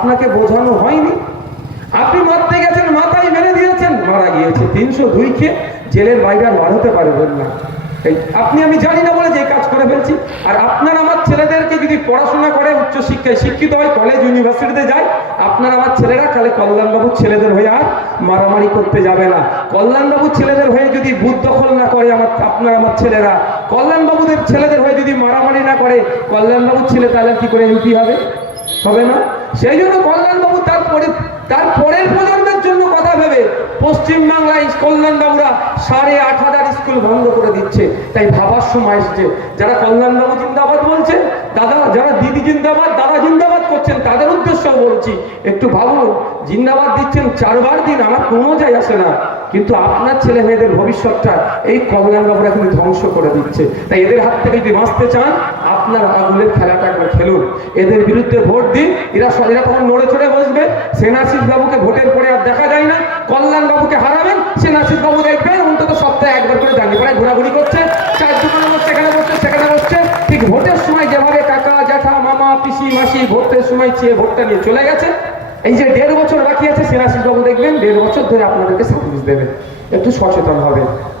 আপনাকে বোঝানো হয়নি। আপনি মারতে গেছেন, মাথায় মেরে দিয়েছেন, মারা গিয়েছে। তিনশো দুই দুইকে জেলের বাইরে আর বার হতে পারবেন না। এই, আপনি আমি জানি না বলে যে কাজ করে ফেলছি। আর আপনার আমার ছেলেদেরকে যদি পড়াশোনা করে উচ্চশিক্ষায় শিক্ষিত হয় কলেজ ইউনিভার্সিটিতে যায়, আপনার আমার ছেলেরা কালে কল্যাণবাবুর ছেলেদের হয়ে আর মারামারি করতে যাবে না। কল্যাণবাবুর ছেলেদের হয়ে যদি বুথ দখল না করে আমার, আপনার আমার ছেলেরা, কল্যাণবাবুদের ছেলেদের হয়ে যদি মারামারি না করে, কল্যাণবাবুর ছেলে তাহলে কি করে এমপি হবে? হবে না? সেই জন্য কল্যাণবাবু তারপরে তার পরের প্রজন্মের জন্য কথা ভেবে পশ্চিমবাংলায় কল্যাণবাবুরা সাড়ে আট হাজার স্কুল বন্ধ করে দিচ্ছে। তাই ভাবার সময় এসেছে। যারা কল্যাণবাবু জিন্দাবাদ বলছে দাদা, যারা দিদি জিন্দাবাদ, দাদা জিন্দাবাদ করছেন, তাদের উদ্দেশ্যও বলছি, একটু ভাবুন, জিন্দাবাদ দিচ্ছেন চারবার দিন, আমার কোনো যায় আসে না। কিন্তু আপনার ছেলে মেয়েদের ভবিষ্যৎটা এই কল্যাণবাবুরা কিন্তু ধ্বংস করে দিচ্ছে। তাই এদের হাত থেকে যদি বাঁচতে চান আপনার আগুনের খেলাটা একবার খেলুন। এদের বিরুদ্ধে ভোট দিন। এরা এরা তখন নড়ে চড়ে বসবে। সেনাশিস বাবুকে ভোটের পরে আর দেখা যায় না। কল্যাণ বাবুকে হারাবেন। সেনাশিস বাবু দেখবেন অন্তত সপ্তাহে একবার করে জাঙ্গিপাড়ায় ঘোরাঘুরি করছে। চার দোকানে বসছে এখানে বসছে, সেখানে বসছে। ঠিক ভোটের সময় যেভাবে কাকা, জ্যাঠা, মামা, পিসি, মাসি ভোটের সময় চেয়ে ভোটটা নিয়ে চলে গেছে। এই যে দেড় বছর বাকি আছে সেনাশিস বাবু দেখবেন, দেড় বছর ধরে আপনাদেরকে সার্ভিস দেবে। একটু সচেতন হবে